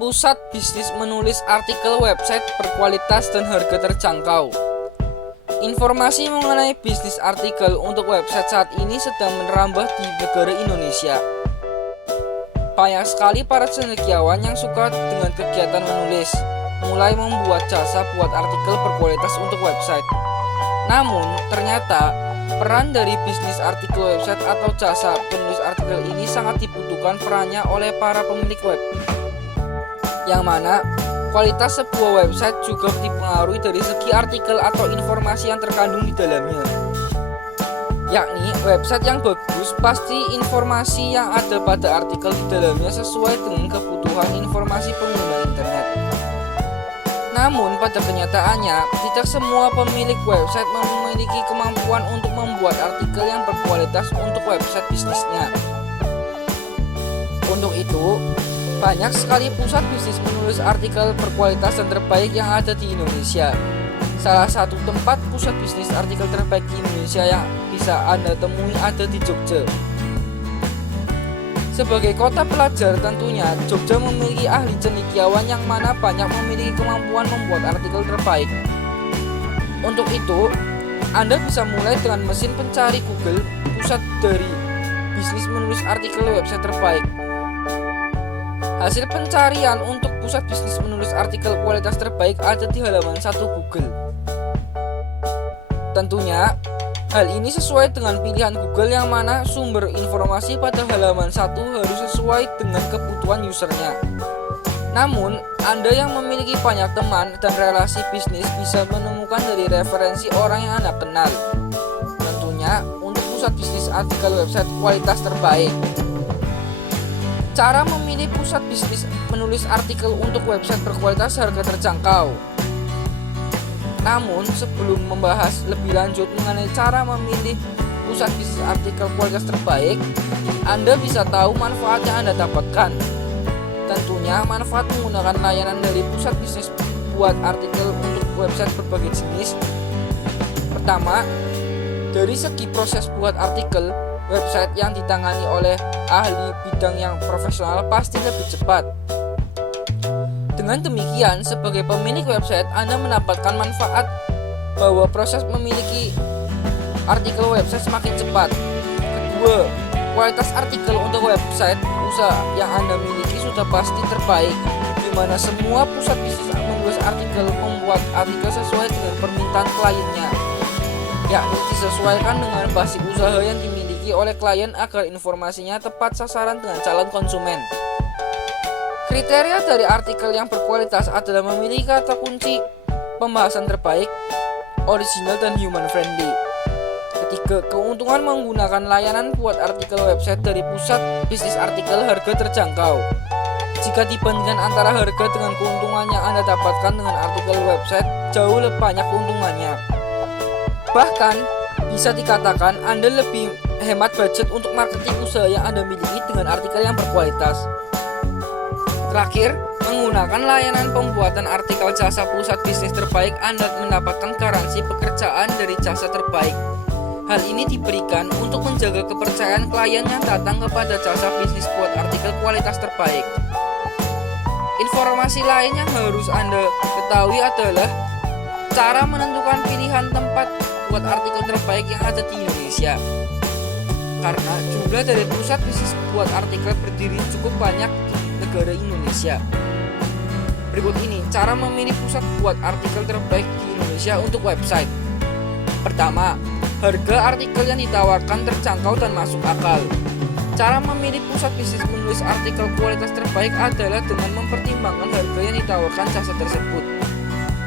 Pusat bisnis menulis artikel website berkualitas dan harga terjangkau. Informasi mengenai bisnis artikel untuk website saat ini sedang merambah di negara Indonesia. Banyak sekali para cendekiawan yang suka dengan kegiatan menulis, mulai membuat jasa buat artikel berkualitas untuk website. Namun, ternyata peran dari bisnis artikel website atau jasa penulis artikel ini sangat dibutuhkan perannya oleh para pemilik web, yang mana kualitas sebuah website juga dipengaruhi dari segi artikel atau informasi yang terkandung di dalamnya. Yakni, website yang bagus pasti informasi yang ada pada artikel di dalamnya sesuai dengan kebutuhan informasi pengguna internet. Namun, pada kenyataannya, tidak semua pemilik website memiliki kemampuan untuk membuat artikel yang berkualitas untuk website bisnisnya. Untuk itu, banyak sekali pusat bisnis menulis artikel berkualitas dan terbaik yang ada di Indonesia. Salah satu tempat pusat bisnis artikel terbaik di Indonesia yang bisa Anda temui ada di Jogja. Sebagai kota pelajar tentunya, Jogja memiliki ahli cendekiawan yang mana banyak memiliki kemampuan membuat artikel terbaik. Untuk itu, Anda bisa mulai dengan mesin pencari Google pusat dari bisnis menulis artikel website terbaik. Hasil pencarian untuk pusat bisnis menulis artikel kualitas terbaik ada di halaman 1 Google. Tentunya, hal ini sesuai dengan pilihan Google yang mana sumber informasi pada halaman 1 harus sesuai dengan kebutuhan usernya. Namun, Anda yang memiliki banyak teman dan relasi bisnis bisa menemukan dari referensi orang yang Anda kenal. Tentunya, untuk pusat bisnis artikel website kualitas terbaik. Cara memilih pusat bisnis menulis artikel untuk website berkualitas harga terjangkau. Namun, sebelum membahas lebih lanjut mengenai cara memilih pusat bisnis artikel kualitas terbaik, Anda bisa tahu manfaat yang Anda dapatkan. Tentunya, manfaat menggunakan layanan dari pusat bisnis buat artikel untuk website berbagai jenis. Pertama, dari segi proses buat artikel, website yang ditangani oleh ahli bidang yang profesional pasti lebih cepat. Dengan demikian, sebagai pemilik website, Anda mendapatkan manfaat bahwa proses memiliki artikel website semakin cepat. Kedua, kualitas artikel untuk website usaha yang Anda miliki sudah pasti terbaik, di mana semua pusat bisnis menulis artikel membuat artikel sesuai dengan permintaan kliennya, yakni disesuaikan dengan basic usaha yang dimiliki oleh klien agar informasinya tepat sasaran dengan calon konsumen. Kriteria dari artikel yang berkualitas adalah memiliki kata kunci pembahasan terbaik, original, dan human friendly. Ketiga, keuntungan menggunakan layanan buat artikel website dari pusat bisnis artikel harga terjangkau. Jika dibandingkan antara harga dengan keuntungan yang Anda dapatkan dengan artikel website, jauh lebih banyak keuntungannya. Bahkan, bisa dikatakan Anda lebih hemat budget untuk marketing usaha yang Anda miliki dengan artikel yang berkualitas. Terakhir, menggunakan layanan pembuatan artikel jasa pusat bisnis terbaik, Anda mendapatkan garansi pekerjaan dari jasa terbaik. Hal ini diberikan untuk menjaga kepercayaan klien yang datang kepada jasa bisnis buat artikel kualitas terbaik. Informasi lain yang harus Anda ketahui adalah cara menentukan pilihan tempat buat artikel terbaik yang ada di Indonesia. Karena jumlah dari pusat bisnis buat artikel berdiri cukup banyak negara Indonesia. Berikut ini cara memilih pusat buat artikel terbaik di Indonesia untuk website. Pertama, harga artikel yang ditawarkan terjangkau dan masuk akal. Cara memilih pusat bisnis menulis artikel kualitas terbaik adalah dengan mempertimbangkan harga yang ditawarkan jasa tersebut.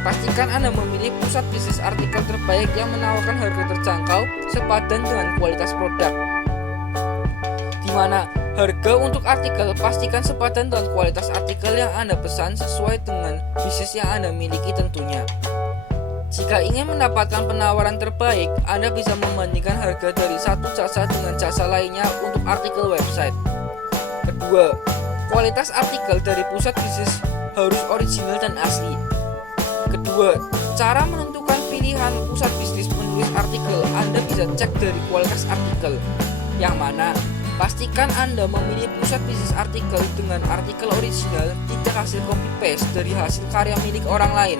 Pastikan Anda memilih pusat bisnis artikel terbaik yang menawarkan harga terjangkau sepadan dengan kualitas produk. Di mana harga untuk artikel pastikan sepadan dengan kualitas artikel yang Anda pesan sesuai dengan bisnis yang Anda miliki tentunya. Jika ingin mendapatkan penawaran terbaik, Anda bisa membandingkan harga dari satu jasa dengan jasa lainnya untuk artikel website. Kedua, kualitas artikel dari pusat bisnis harus original dan asli. Kedua, cara menentukan pilihan pusat bisnis penulis artikel Anda bisa cek dari kualitas artikel, yang mana Pastikan Anda memilih pusat bisnis artikel dengan artikel original, tidak hasil copy paste dari hasil karya milik orang lain.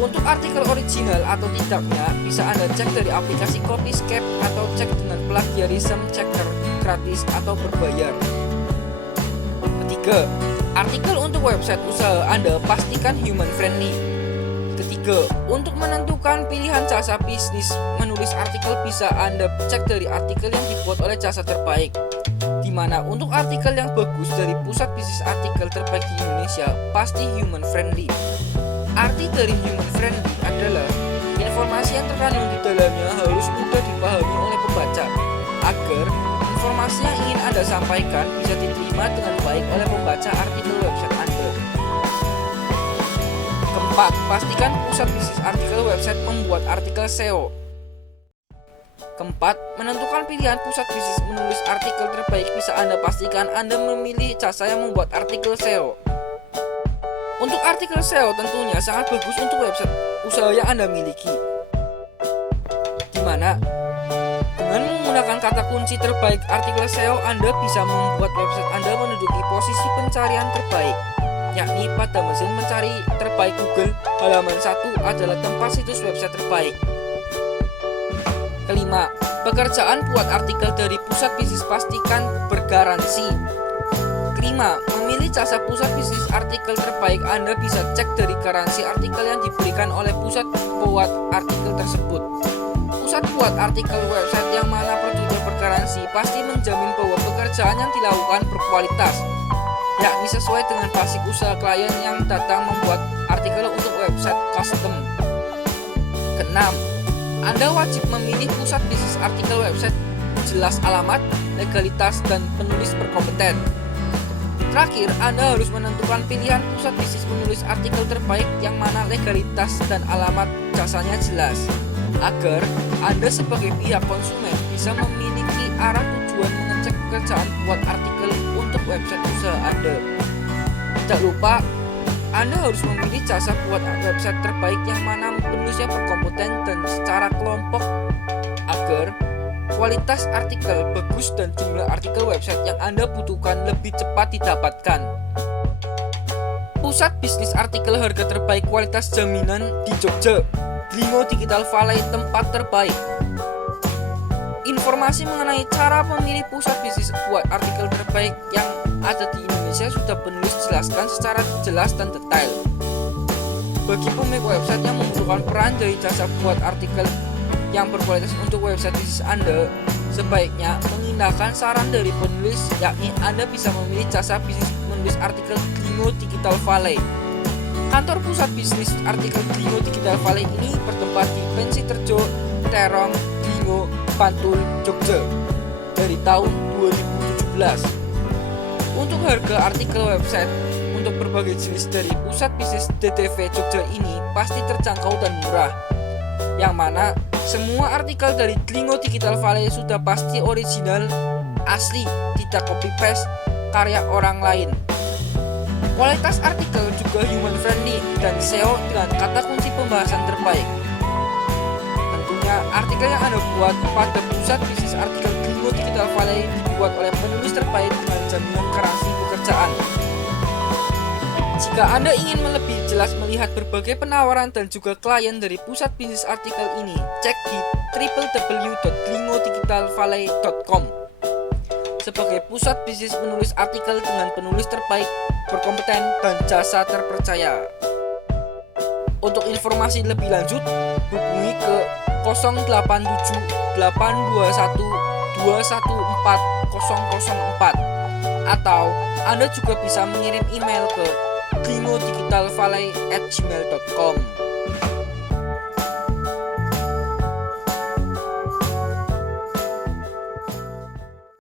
Untuk artikel original atau tidaknya bisa Anda cek dari aplikasi Copyscape atau cek dengan plagiarism checker gratis atau berbayar. Ketiga, artikel untuk website usaha Anda pastikan human friendly. Ketiga, untuk menentukan pilihan jasa bisnis menulis artikel bisa Anda cek dari artikel yang dibuat oleh jasa terbaik, di mana untuk artikel yang bagus dari pusat bisnis artikel terbaik di Indonesia pasti human friendly. Arti dari human friendly adalah informasi yang terkandung di dalamnya harus mudah dipahami oleh pembaca, agar informasi yang ingin Anda sampaikan bisa diterima dengan baik oleh pembaca artikel website Anda. Keempat, pastikan pusat bisnis artikel website membuat artikel SEO. Keempat, menentukan pilihan pusat bisnis menulis artikel terbaik bisa Anda pastikan Anda memilih jasa yang membuat artikel SEO. Untuk artikel SEO tentunya sangat bagus untuk website usaha yang Anda miliki, di mana dengan menggunakan kata kunci terbaik artikel SEO Anda bisa membuat website Anda menduduki posisi pencarian terbaik, yakni pada mesin mencari terbaik Google, halaman 1 adalah tempat situs website terbaik. Kelima, pekerjaan buat artikel dari pusat bisnis pastikan bergaransi. Kelima, memilih jasa pusat bisnis artikel terbaik Anda bisa cek dari garansi artikel yang diberikan oleh pusat buat artikel tersebut. Pusat buat artikel website yang mana prosedur bergaransi pasti menjamin bahwa pekerjaan yang dilakukan berkualitas, yakni sesuai dengan basic usaha klien yang datang membuat artikel untuk website custom. Keenam, Anda wajib memilih pusat bisnis artikel website jelas alamat, legalitas, dan penulis berkompeten. Terakhir, Anda harus menentukan pilihan pusat bisnis menulis artikel terbaik yang mana legalitas dan alamat jasanya jelas, agar Anda sebagai pihak konsumen bisa memiliki arah tujuan mengecek pekerjaan buat artikel untuk website usaha Anda. Tidak lupa, Anda harus memilih jasa buat website terbaik yang mana penulisnya berkompeten dan secara kelompok, agar kualitas artikel bagus dan jumlah artikel website yang Anda butuhkan lebih cepat didapatkan. Pusat bisnis artikel harga terbaik kualitas jaminan di Jogja, Dlingo Digital Valley, tempat terbaik. Informasi mengenai cara memilih pusat bisnis buat artikel terbaik yang ada di Indonesia sudah penulis jelaskan secara jelas dan detail. Bagi pemilik website yang membutuhkan peran dari jasa buat artikel yang berkualitas untuk website bisnis Anda, sebaiknya mengindahkan saran dari penulis, yakni Anda bisa memilih jasa bisnis menulis artikel Dlingo Digital Valley. Kantor pusat bisnis artikel Dlingo Digital Valley ini bertempat di Pensiterjo, Terong, Dlingo, Bantul, Jogja dari tahun 2017. Untuk harga artikel website untuk berbagai jenis dari pusat bisnis DTV Jogja ini pasti terjangkau dan murah, yang mana semua artikel dari Dlingo Digital Valley sudah pasti original, asli, tidak copy paste karya orang lain. Kualitas artikel juga human friendly dan SEO dengan kata kunci pembahasan terbaik. Tentunya artikel yang Anda buat pada pusat bisnis artikel Dlingo Digital Valley dibuat oleh penulis terbaik dengan jaminan garansi pekerjaan. Jika Anda ingin lebih jelas melihat berbagai penawaran dan juga klien dari pusat bisnis artikel ini, cek di www.dlingodigitalvalley.com. Sebagai pusat bisnis menulis artikel dengan penulis terbaik, berkompeten, dan jasa terpercaya. Untuk informasi lebih lanjut, hubungi ke 087 821 214 004 atau Anda juga bisa mengirim email ke dlingodigitalvalley@gmail.com.